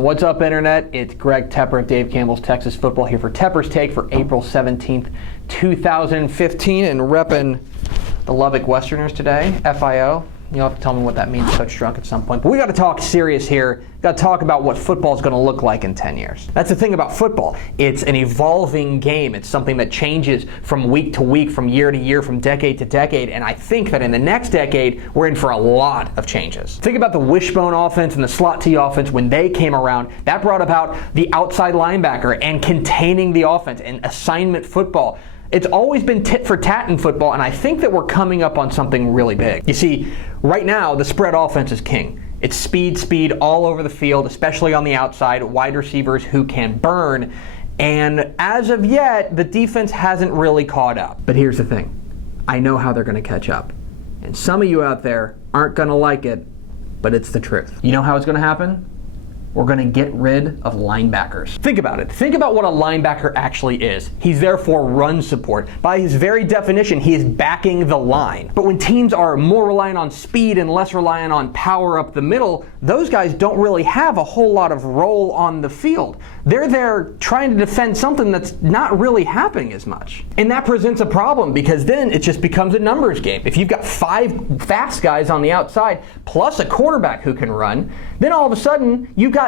What's up, Internet? It's Greg Tepper of Dave Campbell's Texas Football here for Tepper's Take for April 17th, 2015, and repping the Lubbock Westerners today, FIO. You'll have to tell me what that means, Coach Drunk, at some point. But we got to talk serious here. Got to talk about what football is going to look like in 10 years. That's the thing about football. It's an evolving game. It's something that changes from week to week, from year to year, from decade to decade. And I think that in the next decade, we're in for a lot of changes. Think about the wishbone offense and the slot T offense when they came around. That brought about the outside linebacker and containing the offense and assignment football. It's always been tit for tat in football, and I think that we're coming up on something really big. You see, right now, the spread offense is king. It's speed all over the field, especially on the outside, wide receivers who can burn. And as of yet, the defense hasn't really caught up. But here's the thing. I know how they're going to catch up. And some of you out there aren't going to like it, but it's the truth. You know how it's going to happen? We're going to get rid of linebackers. Think about it. Think about what a linebacker actually is. He's there for run support. By his very definition, he is backing the line. But when teams are more reliant on speed and less reliant on power up the middle, those guys don't really have a whole lot of role on the field. They're there trying to defend something that's not really happening as much. And that presents a problem because then it just becomes a numbers game. If you've got 5 fast guys on the outside plus a quarterback who can run, then all of a sudden you've got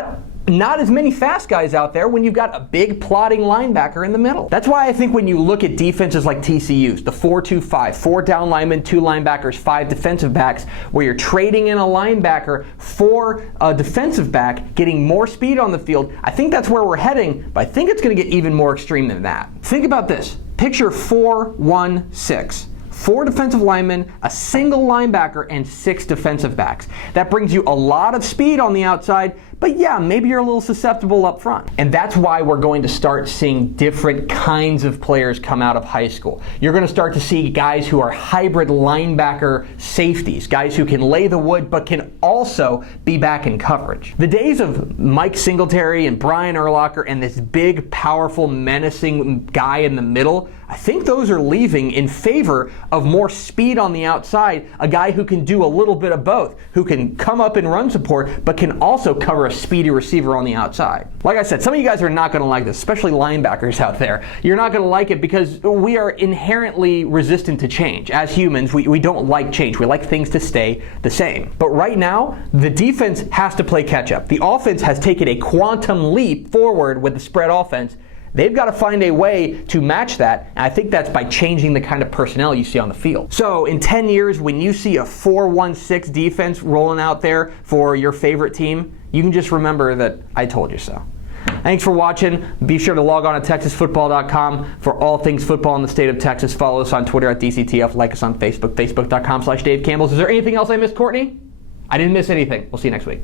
not as many fast guys out there when you've got a big plotting linebacker in the middle. That's why I think when you look at defenses like TCU's, the 4-2-5, 4 down linemen, 2 linebackers, 5 defensive backs, where you're trading in a linebacker for a defensive back, getting more speed on the field, I think that's where we're heading, but I think it's going to get even more extreme than that. Think about this. Picture 4-1-6. 4 defensive linemen, a single linebacker, and 6 defensive backs. That brings you a lot of speed on the outside, but yeah, maybe you're a little susceptible up front. And that's why we're going to start seeing different kinds of players come out of high school. You're going to start to see guys who are hybrid linebacker safeties, guys who can lay the wood but can also be back in coverage. The days of Mike Singletary and Brian Urlacher and this big, powerful, menacing guy in the middle, I think those are leaving in favor of more speed on the outside, a guy who can do a little bit of both, who can come up and run support, but can also cover a speedy receiver on the outside. Like I said, some of you guys are not going to like this, especially linebackers out there. You're not going to like it because we are inherently resistant to change. As humans, we don't like change. We like things to stay the same. But right now, the defense has to play catch up. The offense has taken a quantum leap forward with the spread offense. They've got to find a way to match that, and I think that's by changing the kind of personnel you see on the field. So in 10 years, when you see a 4-1-6 defense rolling out there for your favorite team, you can just remember that I told you so. Thanks for watching. Be sure to log on to TexasFootball.com for all things football in the state of Texas. Follow us on Twitter at DCTF. Like us on Facebook, Facebook.com/Dave Campbell's. Is there anything else I missed, Courtney? I didn't miss anything. We'll see you next week.